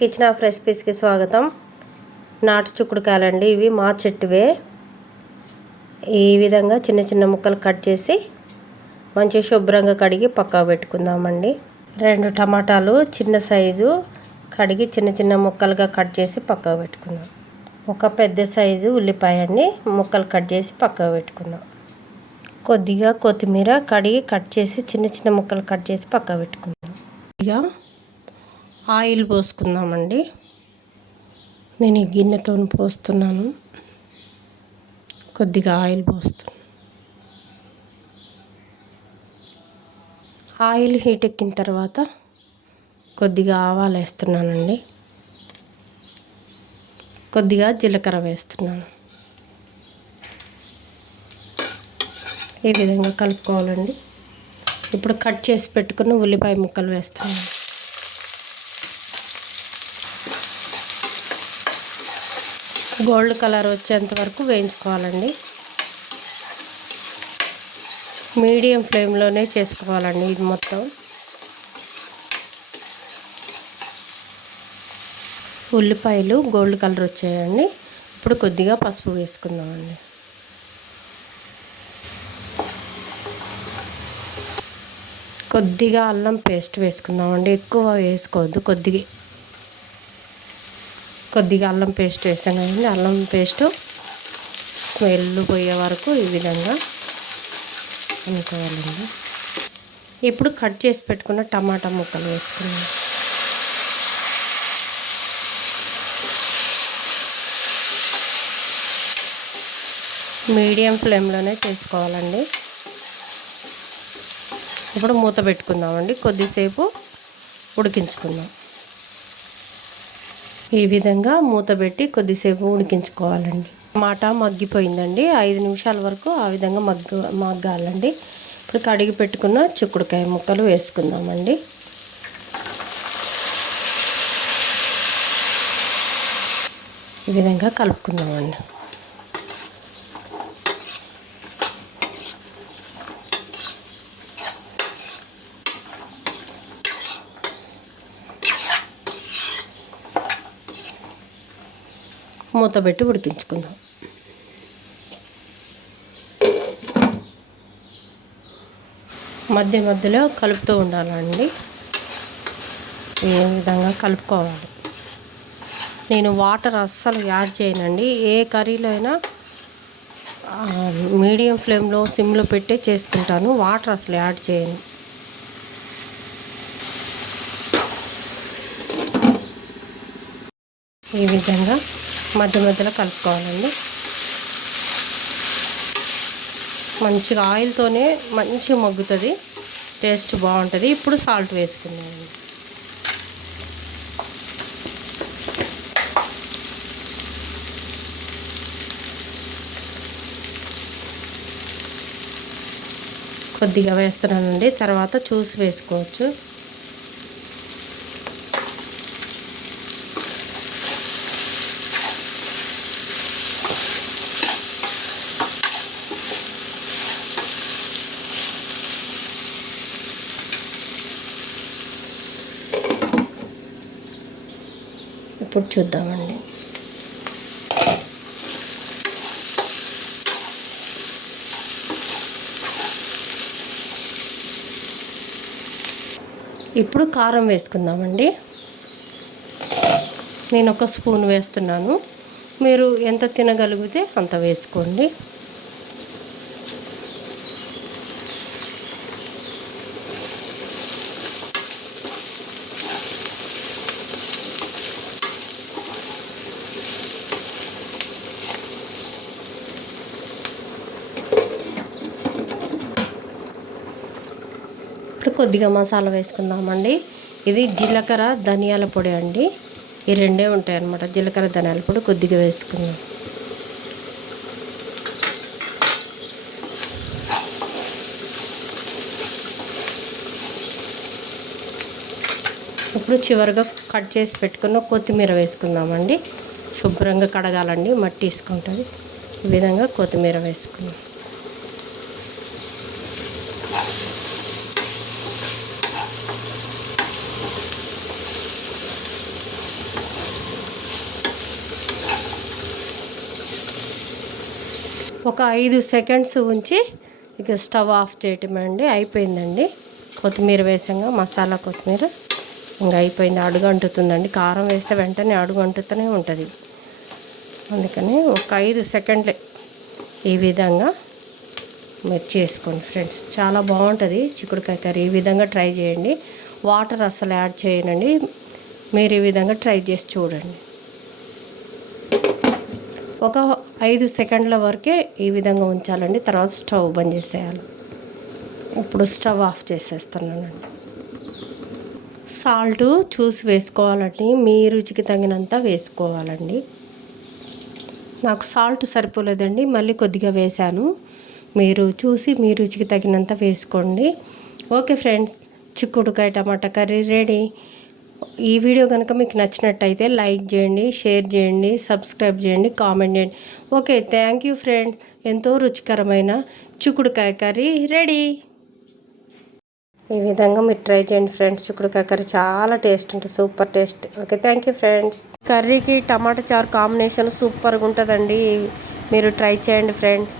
Kitchen of రెసిపీస్కి స్వాగతం. నాటు చుక్కుడుకాయలండి ఇవి మా చెట్టువే. ఈ విధంగా చిన్న చిన్న ముక్కలు కట్ చేసి మంచిగా శుభ్రంగా కడిగి పక్కా పెట్టుకుందామండి. రెండు టమాటాలు చిన్న సైజు కడిగి చిన్న చిన్న ముక్కలుగా కట్ చేసి పక్కా పెట్టుకుందాం. ఒక పెద్ద సైజు ఉల్లిపాయ అండి ముక్కలు కట్ చేసి పక్కా పెట్టుకుందాం. కొద్దిగా కొత్తిమీర కడిగి కట్ చేసి చిన్న చిన్న ముక్కలు కట్ చేసి పక్కా పెట్టుకుందాం. ఇక ఆయిల్ పోసుకుందామండి. నేను ఈ గిన్నెతో పోస్తున్నాను. కొద్దిగా ఆయిల్ పోస్తున్నాను ఆయిల్ హీట్ ఎక్కిన తర్వాత కొద్దిగా ఆవాలు వేస్తున్నానండి. కొద్దిగా జీలకర్ర వేస్తున్నాను. ఈ విధంగా కలుపుకోవాలండి. ఇప్పుడు కట్ చేసి పెట్టుకున్న ఉల్లిపాయ ముక్కలు వేస్తున్నాను. గోల్డ్ కలర్ వచ్చేంత వరకు వేయించుకోవాలండి. మీడియం ఫ్లేమ్లోనే చేసుకోవాలండి ఇది మొత్తం. ఉల్లిపాయలు గోల్డ్ కలర్ వచ్చాయండి. ఇప్పుడు కొద్దిగా పసుపు వేసుకుందామండి. కొద్దిగా అల్లం పేస్ట్ వేసుకుందామండి. ఎక్కువ వేసుకోవద్దు కొద్దిగా కొద్దిగా అల్లం పేస్ట్ వేసాం కదండి. అల్లం పేస్ట్ స్మెల్ పోయే వరకు ఈ విధంగా అనుకోవాలండి ఇప్పుడు కట్ చేసి పెట్టుకున్న టమాటా ముక్కలు వేసుకున్నాం మీడియం ఫ్లేమ్లోనే చేసుకోవాలండి. ఇప్పుడు మూత పెట్టుకుందామండి. కొద్దిసేపు ఉడికించుకుందాం. ఈ విధంగా మూత పెట్టి కొద్దిసేపు ఉడికించుకోవాలండి. టమాటా మగ్గిపోయిందండి. ఐదు నిమిషాల వరకు ఆ విధంగా మగ్గు మగ్గాలండి. ఇప్పుడు కడిగి పెట్టుకున్న చిక్కుడుకాయ ముక్కలు వేసుకుందామండి. ఈ విధంగా కలుపుకుందామండి. మూత పెట్టి ఉడికించుకుందాం. మధ్య మధ్యలో కలుపుతూ ఉండాలండి. ఈ విధంగా కలుపుకోవాలి. నేను వాటర్ అస్సలు యాడ్ చేయనండి. ఏ కర్రీలో అయినా మీడియం ఫ్లేమ్లో సిమ్లో పెట్టే చేసుకుంటాను. వాటర్ అసలు యాడ్ చేయను. ఈ విధంగా మధ్య మధ్యలో కలుపుకోవాలండి. మంచిగా ఆయిల్తోనే మంచిగా మగ్గుతుంది. టేస్ట్ బాగుంటుంది. ఇప్పుడు సాల్ట్ వేసుకుందామండి. కొద్దిగా వేస్తున్నానండి. తర్వాత చూసి వేసుకోవచ్చు. ఇప్పుడు చూద్దామండి. ఇప్పుడు కారం వేసుకుందామండి. నేను ఒక స్పూన్ వేస్తున్నాను. మీరు ఎంత తినగలిగితే అంత వేసుకోండి. ఇప్పుడు కొద్దిగా మసాలా వేసుకుందామండి. ఇది జీలకర్ర ధనియాల పొడి అండి. ఈ రెండే ఉంటాయి అన్నమాట జీలకర్ర ధనియాల పొడి కొద్దిగా వేసుకుందాం. ఇప్పుడు చివరిగా కట్ చేసి పెట్టుకున్న కొత్తిమీర వేసుకుందామండి. శుభ్రంగా కడగాలండి. మట్టి తీసుకుంటుంది. ఈ విధంగా కొత్తిమీర వేసుకుందాం. ఒక ఐదు సెకండ్స్ ఉంచి ఇక స్టవ్ ఆఫ్ చేయటమే అండి. అయిపోయిందండి. కొత్తిమీర వేసాక మసాలా కొత్తిమీర. ఇంకా అయిపోయింది. అడుగు అంటుతుందండి. కారం వేస్తే వెంటనే అడుగు అంటుతూనే ఉంటుంది. అందుకని ఒక ఐదు సెకండ్లే ఈ విధంగా మీరు చేసుకోండి ఫ్రెండ్స్. చాలా బాగుంటుంది చిక్కుడుకాయ కర్రీ. ఈ విధంగా ట్రై చేయండి. వాటర్ అసలు యాడ్ చేయనండి. మీరు ఈ విధంగా ట్రై చేసి చూడండి. ఒక ఐదు సెకండ్ల వరకే ఈ విధంగా ఉంచాలండి. తర్వాత స్టవ్ బంద్ చేసేయాలి. ఇప్పుడు స్టవ్ ఆఫ్ చేసేస్తున్నానండి. సాల్ట్ చూసి వేసుకోవాలండి. మీ రుచికి తగినంత వేసుకోవాలండి. నాకు సాల్ట్ సరిపోలేదండి. మళ్ళీ కొద్దిగా వేశాను. మీరు చూసి మీ రుచికి తగినంత వేసుకోండి. ఓకే ఫ్రెండ్స్ చిక్కుడుకాయ టమాటా కర్రీ రెడీ. ఈ వీడియో కనుక మీకు నచ్చినట్టయితే లైక్ చేయండి షేర్ చేయండి సబ్స్క్రైబ్ చేయండి కామెంట్ చేయండి. ఓకే థ్యాంక్ యూ ఫ్రెండ్స్ ఎంతో రుచికరమైన చిక్కుడుకాయ కర్రీ రెడీ. ఈ విధంగా మీరు ట్రై చేయండి ఫ్రెండ్స్. చిక్కుడుకాయ కర్రీ చాలా టేస్ట్ ఉంటుంది super taste. Okay thank you friends. కర్రీకి టమాటా చారు కాంబినేషన్ సూపర్గా ఉంటుందండి. మీరు ట్రై చేయండి ఫ్రెండ్స్.